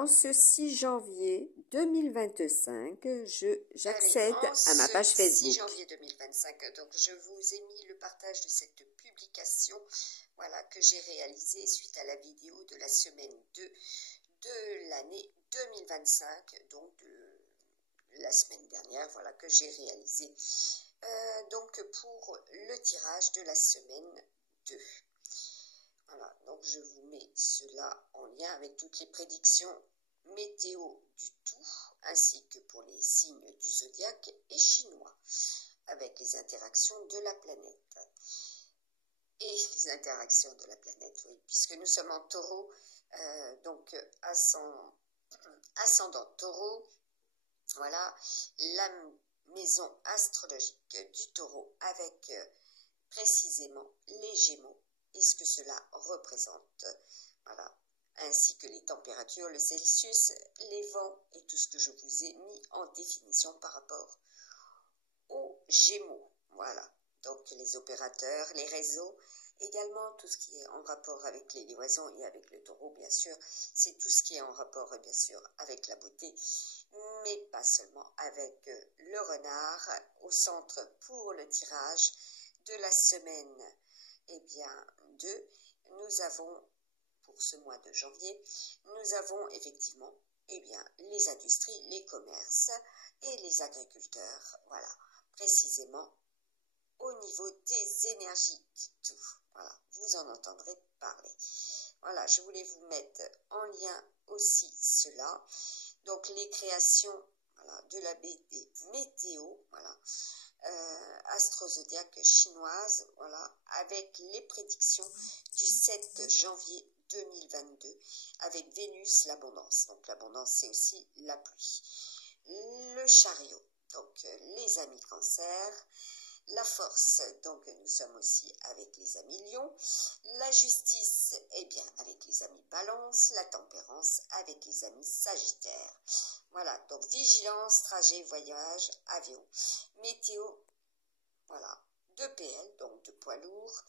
En ce 6 janvier 2025, j'accède à ma page Facebook. 6 janvier 2025, donc je vous ai mis le partage de cette publication, voilà, que j'ai réalisée suite à la vidéo de la semaine 2 de l'année 2025, donc de la semaine dernière, voilà, que j'ai réalisé. Donc pour le tirage de la semaine 2. Voilà, donc je vous mets cela en lien avec toutes les prédictions météo du tout, ainsi que pour les signes du zodiaque et chinois, avec les interactions de la planète. Et les interactions de la planète, oui, puisque nous sommes en taureau, donc ascendant taureau, voilà, la maison astrologique du taureau avec précisément les gémeaux et ce que cela représente, voilà, ainsi que les températures, le Celsius, les vents et tout ce que je vous ai mis en définition par rapport aux gémeaux, voilà, donc les opérateurs, les réseaux, également tout ce qui est en rapport avec les liaisons et avec le taureau, bien sûr, c'est tout ce qui est en rapport, bien sûr, avec la beauté, mais pas seulement avec le renard au centre pour le tirage de la semaine. Eh bien, 2, nous avons, pour ce mois de janvier, nous avons effectivement, eh bien, les industries, les commerces et les agriculteurs, voilà, précisément au niveau des énergies du tout. Voilà, vous en entendrez parler. Voilà, je voulais vous mettre en lien aussi cela. Donc, les créations, voilà, de la BD météo, voilà, astrozodiaque chinoise, voilà, avec les prédictions du 7 janvier 2022, avec Vénus, l'abondance. Donc, l'abondance, c'est aussi la pluie. Le chariot, donc les amis cancer. La force, donc nous sommes aussi avec les amis lion. La justice, eh bien avec les amis balance. La tempérance avec les amis sagittaire. Voilà, donc vigilance, trajet, voyage, avion. Météo, voilà, de PL, donc de poids lourd.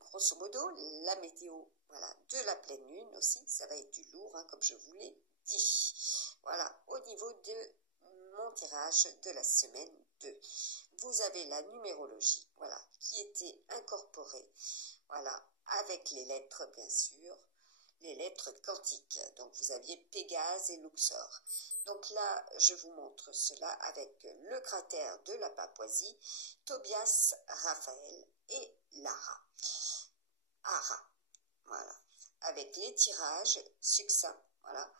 Grosso modo, la météo, voilà, de la pleine lune aussi, ça va être du lourd, hein, comme je vous l'ai dit. Voilà, au niveau de mon tirage de la semaine 2. Vous avez la numérologie, voilà, qui était incorporée, voilà, avec les lettres, bien sûr, les lettres quantiques. Donc, vous aviez Pégase et Luxor. Donc là, je vous montre cela avec le cratère de la Papouasie, Tobias, Raphaël et Lara. Ara, voilà, avec les tirages succincts, voilà,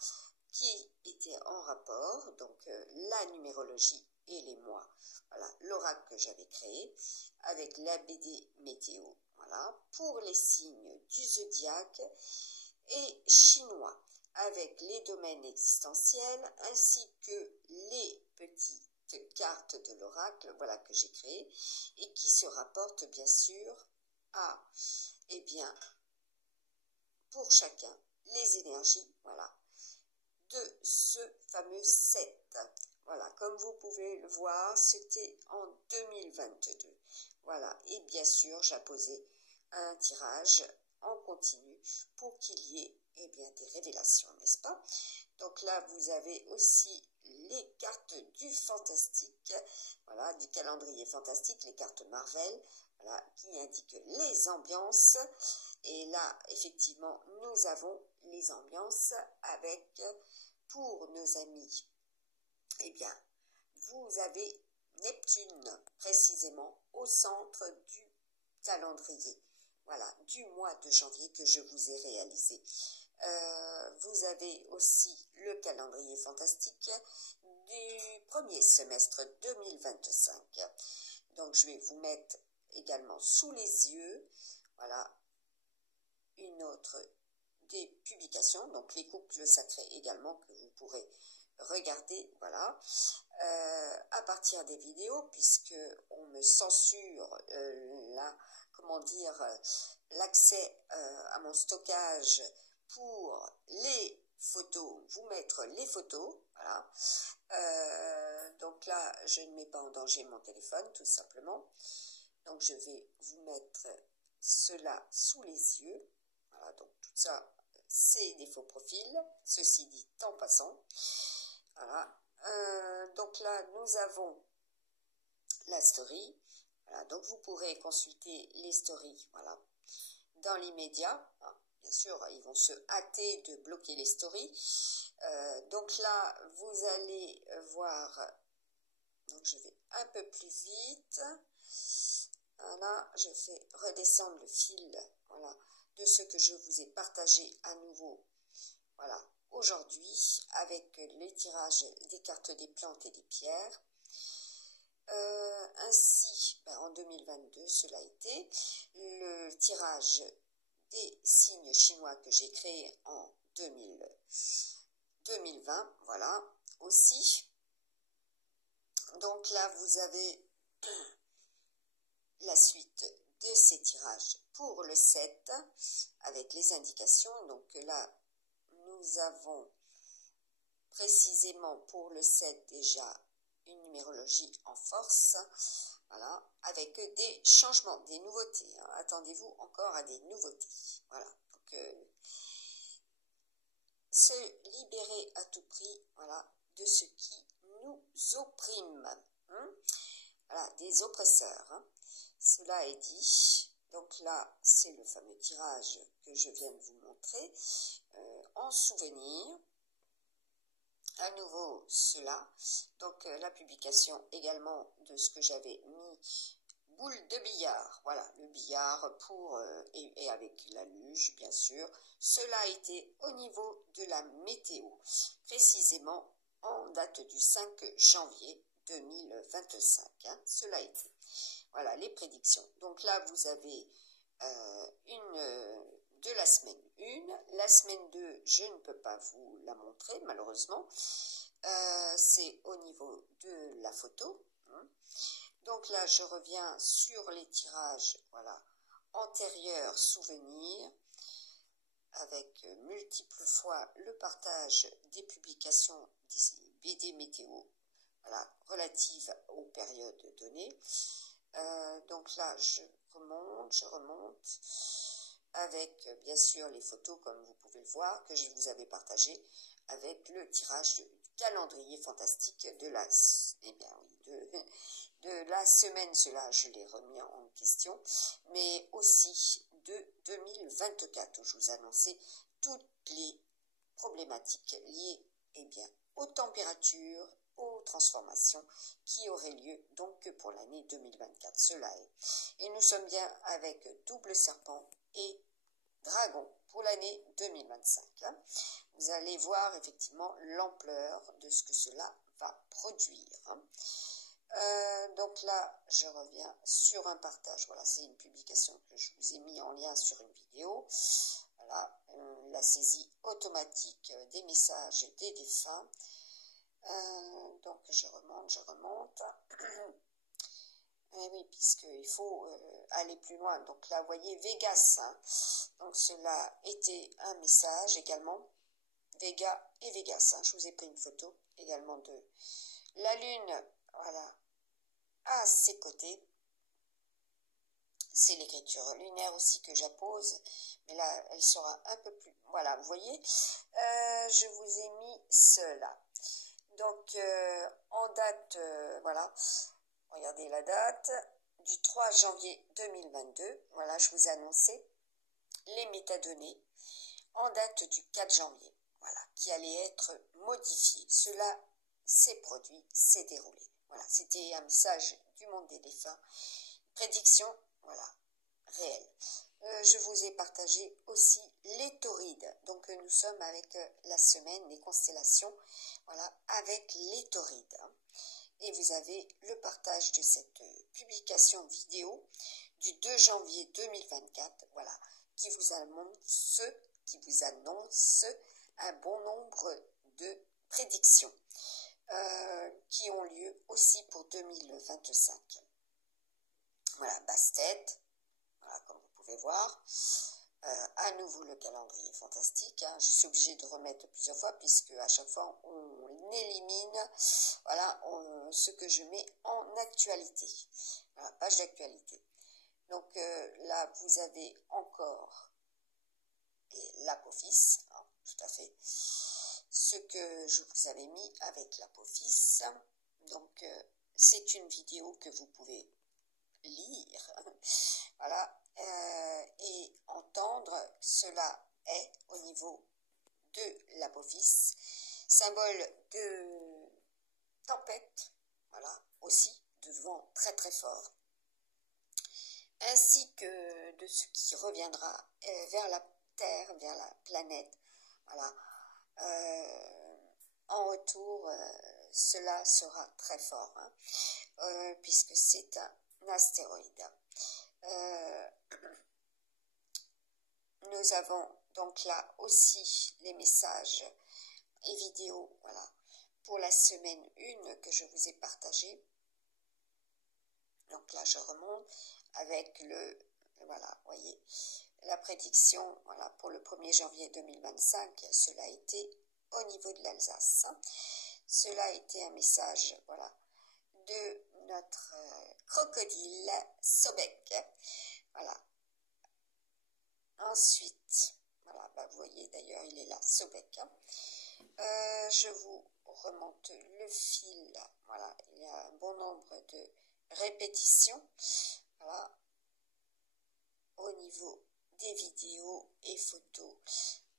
qui étaient en rapport, donc la numérologie et les mois, voilà, l'oracle que j'avais créé, avec la BD météo, voilà, pour les signes du zodiaque et chinois, avec les domaines existentiels, ainsi que les petites cartes de l'oracle, voilà, que j'ai créées, et qui se rapportent bien sûr à, eh bien, pour chacun, les énergies, voilà, de ce fameux 7. Voilà, comme vous pouvez le voir, c'était en 2022. Voilà, et bien sûr, j'ai posé un tirage en continu pour qu'il y ait, eh bien, des révélations, n'est-ce pas? Donc là, vous avez aussi les cartes du fantastique, voilà, du calendrier fantastique, les cartes Marvel, voilà, qui indiquent les ambiances. Et là, effectivement, nous avons les ambiances avec, pour nos amis, eh bien, vous avez Neptune, précisément, au centre du calendrier, voilà, du mois de janvier que je vous ai réalisé. Vous avez aussi le calendrier fantastique du premier semestre 2025. Donc, je vais vous mettre également sous les yeux, voilà, une autre des publications, donc les couples sacrés également, que vous pourrez regarder, voilà, à partir des vidéos, puisque on me censure l'accès à mon stockage pour les photos, vous mettre les photos, voilà. Donc là, je ne mets pas en danger mon téléphone, tout simplement. Donc je vais vous mettre cela sous les yeux. Voilà, donc tout ça, c'est des faux profils, ceci dit en passant. Voilà. Donc là, nous avons la story. Voilà. Donc vous pourrez consulter les stories, voilà, dans l'immédiat. Bien sûr, ils vont se hâter de bloquer les stories. Donc là, vous allez voir. Donc je vais un peu plus vite. Voilà, je fais redescendre le fil, voilà, de ce que je vous ai partagé à nouveau, voilà, aujourd'hui, avec les tirages des cartes des plantes et des pierres. Ainsi, en 2022, cela a été le tirage des signes chinois que j'ai créé en 2020, voilà, aussi. Donc là, vous avez la suite de ces tirages pour le 7 avec les indications. Donc là, nous avons précisément pour le 7 déjà une numérologie en force, voilà, avec des changements, des nouveautés. Attendez-vous encore à des nouveautés. Voilà, donc se libérer à tout prix, voilà, de ce qui nous opprime, voilà, des oppresseurs. Cela est dit. Donc là, c'est le fameux tirage que je viens de vous montrer en souvenir. À nouveau cela, donc la publication également de ce que j'avais mis, boule de billard, voilà, le billard pour et avec la luge bien sûr. Cela a été au niveau de la météo, précisément en date du 5 janvier 2025, cela a été. Voilà les prédictions. Donc là vous avez de la semaine 1, la semaine 2, je ne peux pas vous la montrer malheureusement, c'est au niveau de la photo. Donc là je reviens sur les tirages, voilà, antérieurs souvenirs, avec multiples fois le partage des publications des BD météo, voilà, relatives aux périodes données. Donc là je remonte avec bien sûr les photos comme vous pouvez le voir que je vous avais partagé avec le tirage du calendrier fantastique de la, de la semaine, cela je l'ai remis en question, mais aussi de 2024 où je vous annonçais toutes les problématiques liées aux températures, aux transformations qui auraient lieu donc pour l'année 2024. Cela est. Et nous sommes bien avec double serpent et dragon pour l'année 2025. Vous allez voir effectivement l'ampleur de ce que cela va produire. Donc là, je reviens sur un partage. Voilà, c'est une publication que je vous ai mis en lien sur une vidéo. Voilà, la saisie automatique des messages des défunts. Donc je remonte. Et oui, puisqu'il faut aller plus loin. Donc là, vous voyez, Vegas. Donc cela était un message également. Vega et Vegas. Je vous ai pris une photo également de la Lune. Voilà, à ses côtés. C'est l'écriture lunaire aussi que j'appose. Mais là, elle sera un peu plus... Voilà, vous voyez. Je vous ai mis cela. Donc, en date, voilà, regardez la date, du 3 janvier 2022, voilà, je vous ai annoncé les métadonnées en date du 4 janvier, voilà, qui allait être modifiées. Cela s'est produit, s'est déroulé. Voilà, c'était un message du monde des défunts. Prédiction, voilà, réelle. Je vous ai partagé aussi les taurides. Donc nous sommes avec la semaine des constellations, voilà, avec les taurides. Et vous avez le partage de cette publication vidéo du 2 janvier 2024, voilà, qui vous annonce un bon nombre de prédictions qui ont lieu aussi pour 2025. Voilà, basse-tête, voilà, comme vous pouvez voir. À nouveau le calendrier fantastique, je suis obligée de remettre plusieurs fois puisque à chaque fois on élimine, voilà, ce que je mets en actualité, voilà, page d'actualité. Donc là vous avez encore et l'Apophis, hein, tout à fait. Ce que je vous avais mis avec l'Apophis. Donc, c'est une vidéo que vous pouvez lire, voilà, et entendre. Cela est au niveau de l'Apophis, symbole de tempête, voilà, aussi de vent très très fort, ainsi que de ce qui reviendra vers la Terre, vers la planète, voilà. En retour, cela sera très fort, hein, puisque c'est un astéroïde. Nous avons donc là aussi les messages et vidéos, voilà, pour la semaine 1 que je vous ai partagée. Donc là, je remonte avec voilà, voyez, la prédiction, voilà, pour le 1er janvier 2025, cela a été au niveau de l'Alsace. Cela a été un message, voilà, de notre crocodile Sobek, voilà. Ensuite, voilà, bah vous voyez d'ailleurs, il est là, Sobek. Hein. Je vous remonte le fil, voilà, il y a un bon nombre de répétitions, voilà, au niveau des vidéos et photos.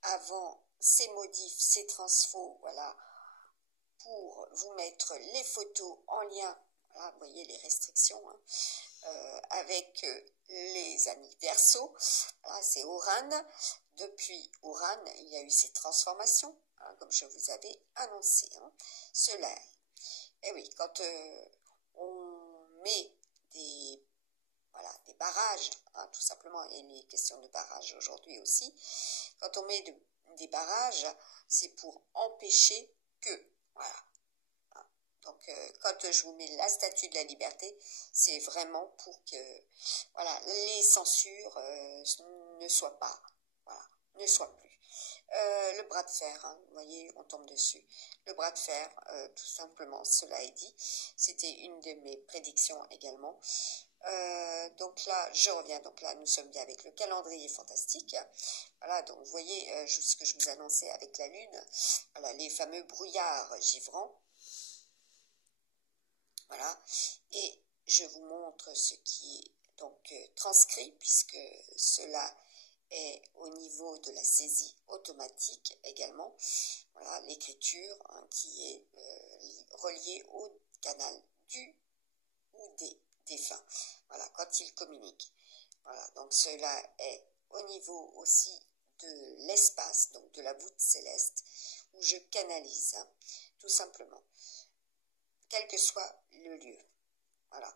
Avant, ces modifs, ces transfos, voilà, pour vous mettre les photos en lien, voilà, vous voyez les restrictions, hein, avec les amis Verseau, voilà, c'est Uran. Depuis Uran, il y a eu ces transformations, hein, comme je vous avais annoncé, hein. Cela, et oui, quand on met des, voilà, des barrages, hein, tout simplement, il est question de barrages aujourd'hui aussi, quand on met des barrages, c'est pour empêcher que, voilà. Donc, quand je vous mets la statue de la liberté, c'est vraiment pour que, voilà, les censures ne soient pas, voilà, ne soient plus. Le bras de fer, hein, vous voyez, on tombe dessus. Le bras de fer, tout simplement, cela est dit. C'était une de mes prédictions également. Donc là, je reviens. Donc là, nous sommes bien avec le calendrier fantastique. Voilà, donc vous voyez ce que je vous annonçais avec la Lune. Voilà, les fameux brouillards givrants. Voilà, et je vous montre ce qui est donc transcrit, puisque cela est au niveau de la saisie automatique également. Voilà, l'écriture, hein, qui est reliée au canal du ou des défunts. Voilà, quand ils communiquent. Voilà, donc cela est au niveau aussi de l'espace, donc de la voûte céleste, où je canalise, hein, tout simplement, quel que soit le lieu. Voilà.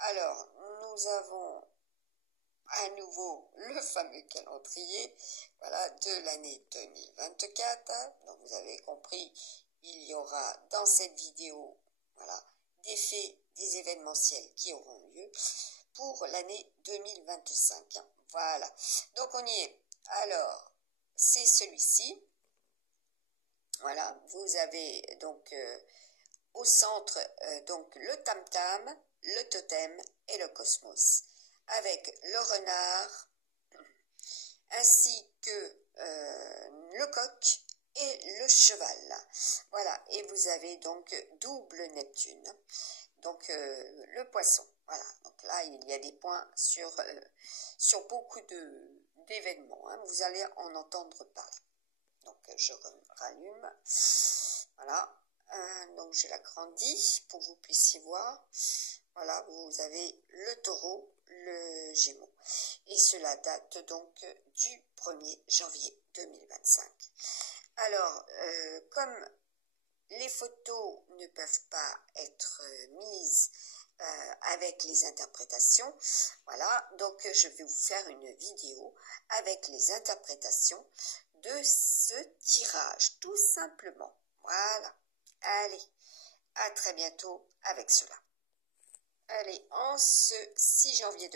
Alors, nous avons à nouveau le fameux calendrier, voilà, de l'année 2024. Donc, vous avez compris, il y aura dans cette vidéo, voilà, des faits, des événementiels qui auront lieu pour l'année 2025. Voilà. Donc, on y est. Alors, c'est celui-ci. Voilà. Vous avez donc au centre, donc le tam-tam, le totem et le cosmos, avec le renard, ainsi que le coq et le cheval. Voilà, et vous avez donc double Neptune, donc le poisson. Voilà, donc là, il y a des points sur beaucoup d'événements, hein. Vous allez en entendre parler. Donc, je rallume. Voilà. Donc je l'agrandis pour que vous puissiez voir. Voilà, vous avez le taureau, le gémeau. Et cela date donc du 1er janvier 2025. Alors, comme les photos ne peuvent pas être mises avec les interprétations, voilà, donc je vais vous faire une vidéo avec les interprétations de ce tirage, tout simplement. Voilà. Allez, à très bientôt avec cela. Allez, en ce 6 janvier